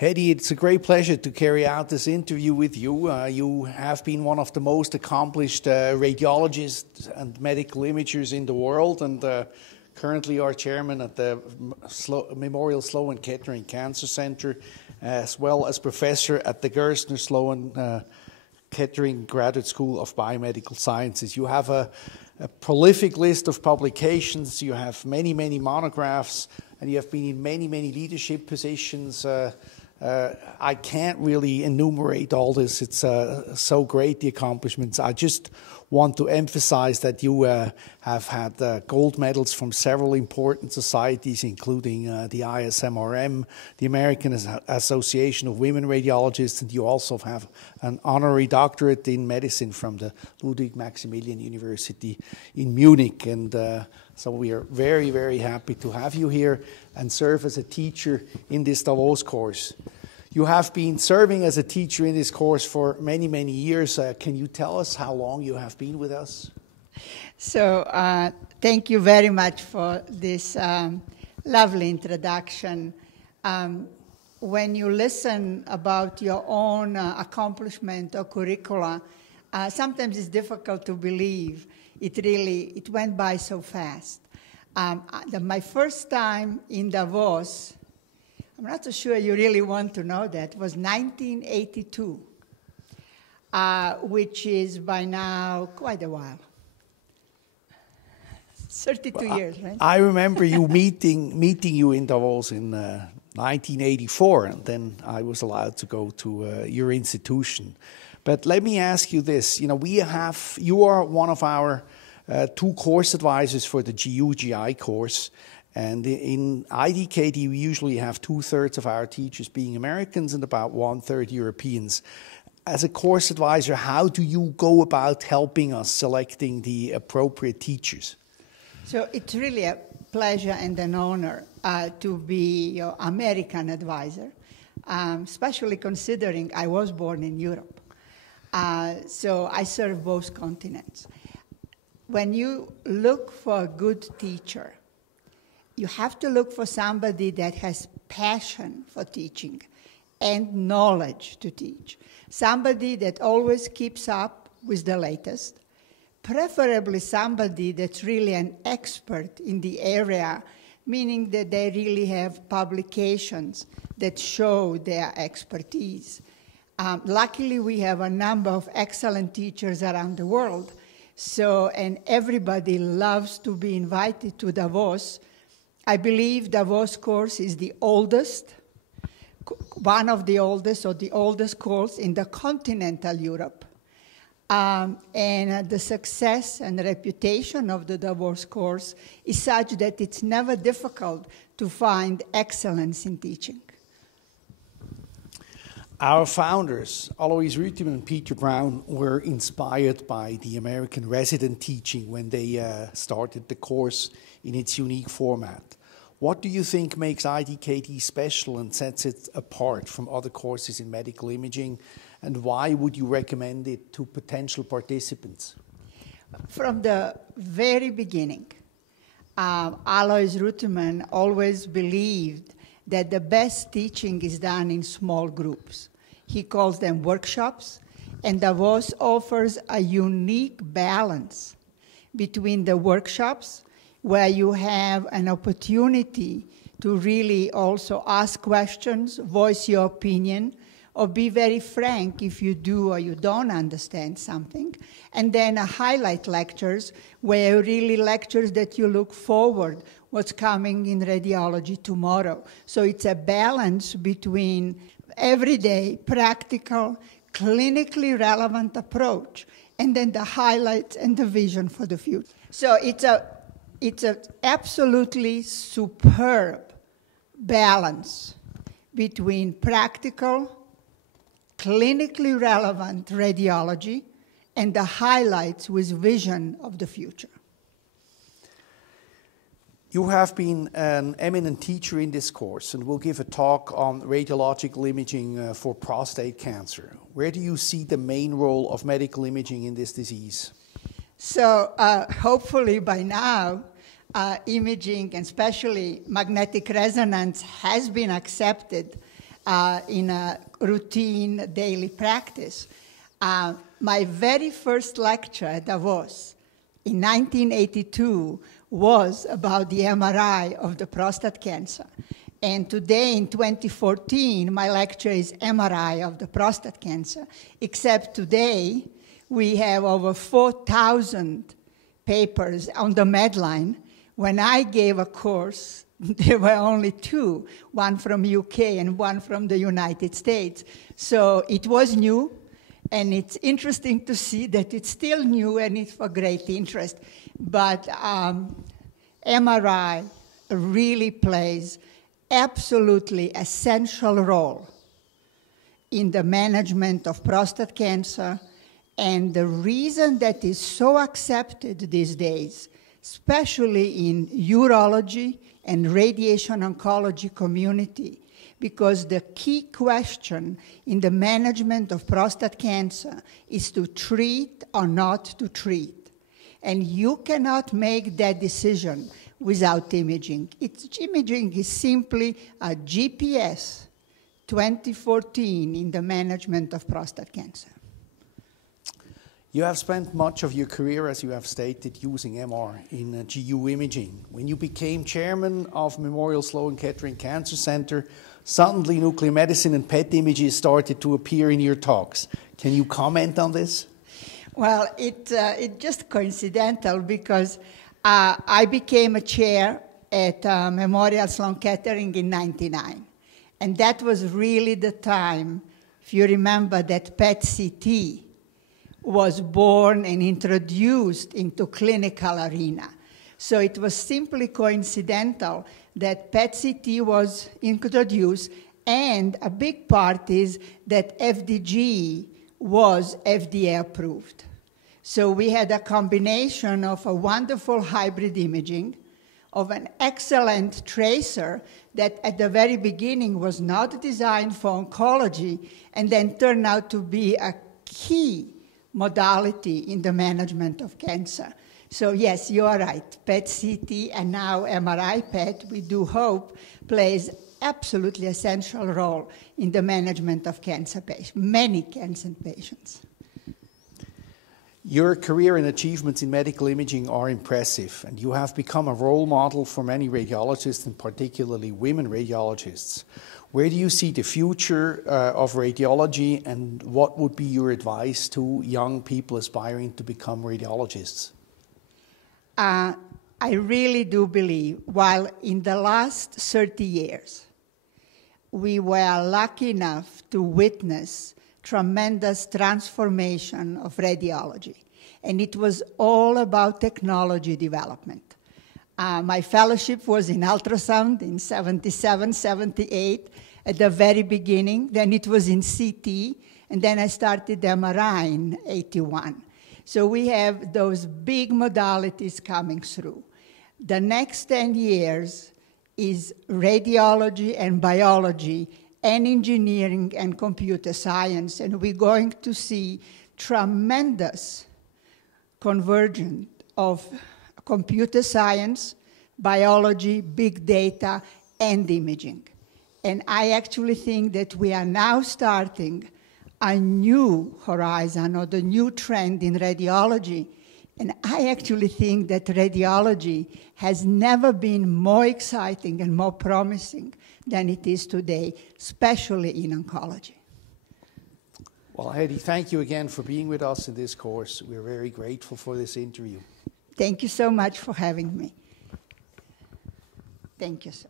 Hedvig, it's a great pleasure to carry out this interview with you. You have been one of the most accomplished radiologists and medical imagers in the world, and currently are chairman at the Memorial Sloan-Kettering Cancer Center, as well as professor at the Gerstner Sloan-Kettering Graduate School of Biomedical Sciences. You have a prolific list of publications, you have many, many monographs, and you have been in many, many leadership positions. I can't really enumerate all this. It's so great, the accomplishments. I just want to emphasize that you have had gold medals from several important societies, including the ISMRM, the American Association of Women Radiologists, and you also have an honorary doctorate in medicine from the Ludwig Maximilian University in Munich. And so we are very, very happy to have you here and serve as a teacher in this Davos course. You have been serving as a teacher in this course for many, many years. Can you tell us how long you have been with us? So thank you very much for this lovely introduction. When you listen about your own accomplishment or curricula, sometimes it's difficult to believe. It went by so fast. My first time in Davos, I'm not so sure you really want to know that, was 1982, which is by now quite a while. 32 years, right? I remember you meeting you in Davos in 1984, and then I was allowed to go to your institution. But let me ask you this: you are one of our two course advisors for the GU/GI course, and in IDKD we usually have 2/3 of our teachers being Americans and about 1/3 Europeans. As a course advisor, how do you go about helping us selecting the appropriate teachers? So it's really a pleasure and an honor to be your American advisor, especially considering I was born in Europe. So I serve both continents. When you look for a good teacher, you have to look for somebody that has passion for teaching and knowledge to teach. Somebody that always keeps up with the latest, preferably somebody that's really an expert in the area, meaning that they really have publications that show their expertise. Luckily, we have a number of excellent teachers around the world. And everybody loves to be invited to Davos. I believe Davos course is the oldest, one of the oldest, or the oldest course in the continental Europe. And the success and reputation of the Davos course is such that it's never difficult to find excellence in teaching. Our founders, Alois Rütimann and Peter Brown, were inspired by the American resident teaching when they started the course in its unique format. What do you think makes IDKD special and sets it apart from other courses in medical imaging, and why would you recommend it to potential participants? From the very beginning, Alois Rütimann always believed that the best teaching is done in small groups. He calls them workshops, and Davos offers a unique balance between the workshops, where you have an opportunity to really also ask questions, voice your opinion, or be very frank if you do or you don't understand something, and then highlight lectures, where really lectures that you look forward what's coming in radiology tomorrow. So it's a balance between everyday, practical, clinically relevant approach, and then the highlights and the vision for the future. So it's an absolutely superb balance between practical, clinically relevant radiology and the highlights with vision of the future. You have been an eminent teacher in this course and will give a talk on radiological imaging for prostate cancer. Where do you see the main role of medical imaging in this disease? So hopefully by now, imaging and especially magnetic resonance has been accepted in a routine daily practice. My very first lecture at Davos in 1982 was about the MRI of the prostate cancer. And today, in 2014, my lecture is MRI of the prostate cancer, except today we have over 4,000 papers on the Medline. When I gave a course, there were only 2, one from UK and one from the United States. So it was new, and it's interesting to see that it's still new and it's of great interest. But MRI really plays absolutely essential role in the management of prostate cancer, and the reason that is so accepted these days, especially in urology and radiation oncology community, because the key question in the management of prostate cancer is to treat or not to treat. And you cannot make that decision without imaging. Imaging is simply a GPS 2014 in the management of prostate cancer. You have spent much of your career, as you have stated, using MR in GU imaging. When you became chairman of Memorial Sloan-Kettering Cancer Center, suddenly nuclear medicine and PET images started to appear in your talks. Can you comment on this? Well, it's just coincidental because I became a chair at Memorial Sloan-Kettering in '99. And that was really the time, if you remember, that PETCT was born and introduced into clinical arena. So it was simply coincidental that PET-CT was introduced, and a big part is that FDG was FDA approved. So we had a combination of a wonderful hybrid imaging, of an excellent tracer that at the very beginning was not designed for oncology, and then turned out to be a key modality in the management of cancer. So yes, you are right. PET-CT and now MRI PET, we do hope, plays absolutely essential role in the management of cancer patients, many cancer patients. Your career and achievements in medical imaging are impressive, and you have become a role model for many radiologists, and particularly women radiologists. Where do you see the future of radiology, and what would be your advice to young people aspiring to become radiologists? I really do believe, while in the last 30 years, we were lucky enough to witness tremendous transformation of radiology. And it was all about technology development. My fellowship was in ultrasound in 77, 78 at the very beginning. Then it was in CT, and then I started MRI in 81. So we have those big modalities coming through. The next 10 years is radiology and biology and engineering and computer science, and we're going to see tremendous convergence of computer science, biology, big data, and imaging. And I actually think that we are now starting a new horizon or the new trend in radiology. And I actually think that radiology has never been more exciting and more promising than it is today, especially in oncology. Well, Hedvig, thank you again for being with us in this course. We're very grateful for this interview. Thank you so much for having me. Thank you, sir.